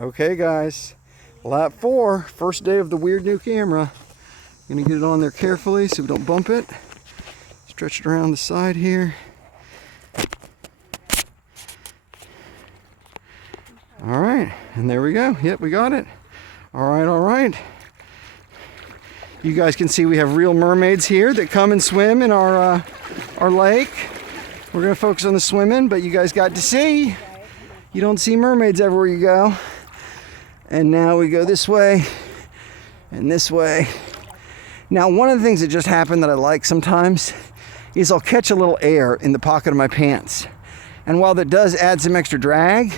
Okay guys, lap 4, first day of the weird new camera. Gonna get it on there carefully so we don't bump it. Stretch it around the side here. All right, and there we go. Yep, we got it. All right. You guys can see we have real mermaids here that come and swim in our lake. We're gonna focus on the swimming, but you guys got to see. You don't see mermaids everywhere you go. And now we go this way and this way. Now, one of the things that just happened that I like sometimes is I'll catch a little air in the pocket of my pants. And while that does add some extra drag,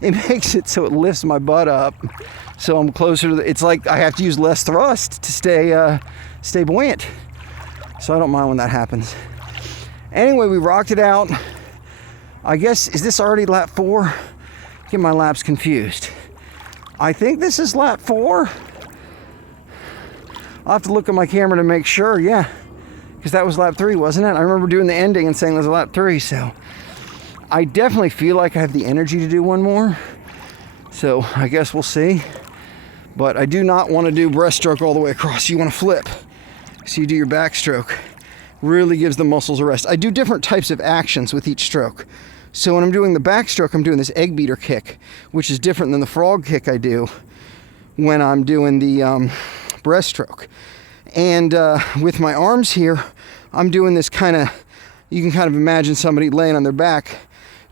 it makes it so it lifts my butt up. So I'm closer to it's like I have to use less thrust to stay buoyant. So I don't mind when that happens. Anyway, we rocked it out. I guess, is this already lap 4? Get my laps confused. I think this is lap 4. I'll have to look at my camera to make sure, yeah. Because that was lap 3, wasn't it? I remember doing the ending and saying it was lap 3, so. I definitely feel like I have the energy to do one more. So I guess we'll see. But I do not want to do breaststroke all the way across. You want to flip. So you do your backstroke. Really gives the muscles a rest. I do different types of actions with each stroke. So when I'm doing the backstroke, I'm doing this egg beater kick, which is different than the frog kick I do when I'm doing the breaststroke. And with my arms here, I'm doing this kind of, you can kind of imagine somebody laying on their back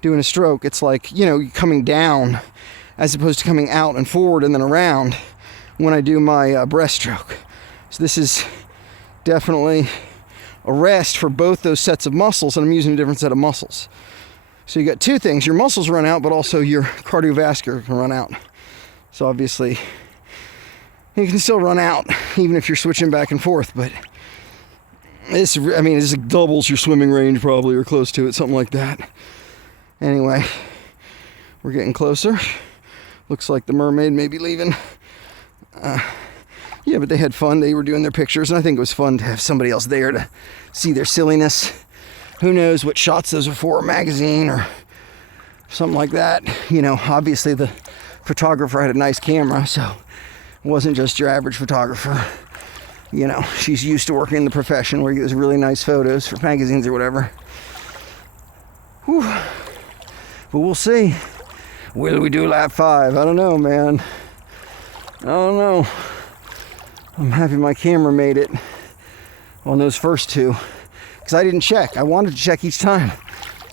doing a stroke. It's like, you know, coming down as opposed to coming out and forward and then around when I do my breaststroke. So this is definitely a rest for both those sets of muscles, and I'm using a different set of muscles. So you got two things, your muscles run out, but also your cardiovascular can run out. So obviously, you can still run out, even if you're switching back and forth, but this doubles your swimming range probably, or close to it, something like that. Anyway, we're getting closer. Looks like the mermaid may be leaving. Yeah, but they had fun. They were doing their pictures, and I think it was fun to have somebody else there to see their silliness. Who knows what shots those are for, a magazine or something like that. You know, obviously the photographer had a nice camera, so it wasn't just your average photographer. You know, she's used to working in the profession where you get those really nice photos for magazines or whatever. Whew. But we'll see. Will we do lap 5? I don't know, man. I don't know. I'm happy my camera made it on those first two, because I didn't check. I wanted to check each time.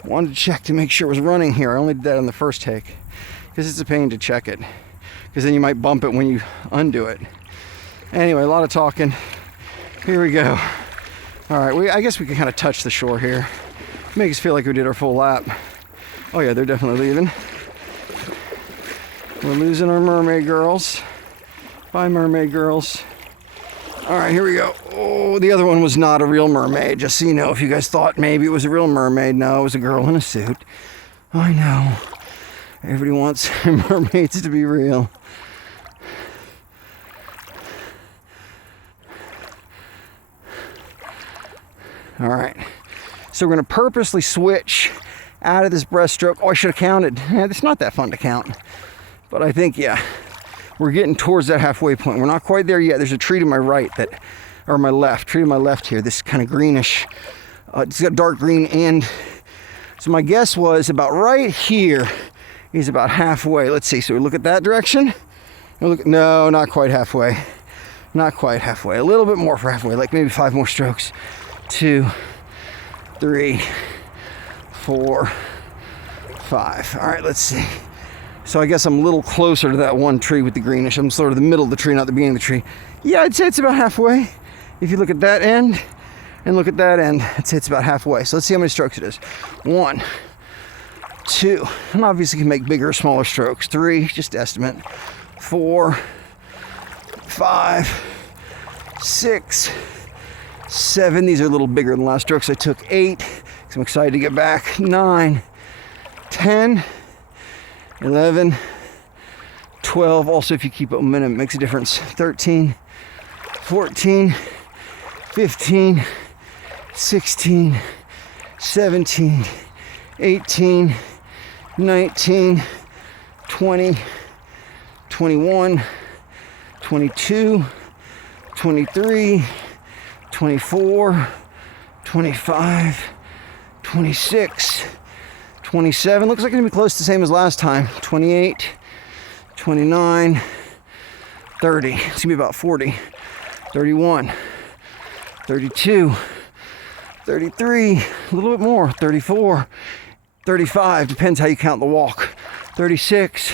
I wanted to check to make sure it was running here. I only did that on the first take, because it's a pain to check it, because then you might bump it when you undo it. Anyway, a lot of talking. Here we go. All right, I guess we can kind of touch the shore here. Make us feel like we did our full lap. Oh yeah, they're definitely leaving. We're losing our mermaid girls. Bye, mermaid girls. All right, here we go. Oh, the other one was not a real mermaid. Just so you know, if you guys thought maybe it was a real mermaid, no, it was a girl in a suit. I know. Everybody wants mermaids to be real. All right. So we're going to purposely switch out of this breaststroke. Oh, I should have counted. It's not that fun to count. But I think, yeah, we're getting towards that halfway point. We're not quite there yet. There's a tree to my right or my left, tree to my left here, this kind of greenish. It's got dark green end. So my guess was about right here is about halfway. Let's see. So we look at that direction. No, not quite halfway. Not quite halfway. A little bit more for halfway, like maybe 5 more strokes. 2, 3, 4, 5. All right, let's see. So I guess I'm a little closer to that one tree with the greenish. I'm sort of the middle of the tree, not the beginning of the tree. Yeah, I'd say it's about halfway. If you look at that end and look at that end, I'd say it's about halfway. So let's see how many strokes it is. 1, 2, and obviously you can make bigger or smaller strokes. 3, just estimate. 4, 5, 6, 7. These are a little bigger than the last strokes I took. 8, because I'm excited to get back. 9, 10, 11, 12. Also, if you keep up momentum, it makes a difference. 13, 14, 15, 16, 17, 18, 19, 20, 21, 22, 23, 24, 25, 26, 27. Looks like it's gonna be close to the same as last time. 28, 29, 30. It's gonna be about 40. 31, 32, 33, a little bit more. 34, 35, depends how you count the walk. 36,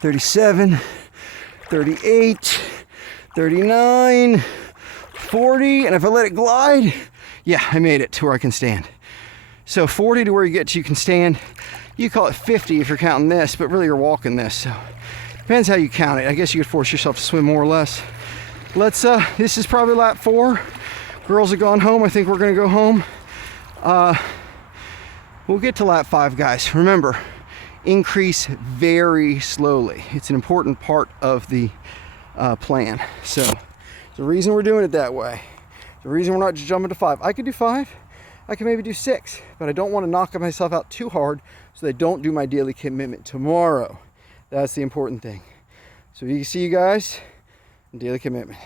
37, 38, 39, 40, and if I let it glide, yeah, I made it to where I can stand. So 40 to where you can stand. You call it 50 if you're counting this, but really you're walking this. So depends how you count it. I guess you could force yourself to swim more or less. This is probably lap 4. Girls have gone home. I think we're gonna go home. We'll get to lap 5, guys. Remember, increase very slowly. It's an important part of the plan. So the reason we're doing it that way, the reason we're not just jumping to 5. I could do 5, I could maybe do 6, but I don't want to knock myself out too hard so that I don't do my daily commitment tomorrow. That's the important thing. So you see you guys, daily commitment.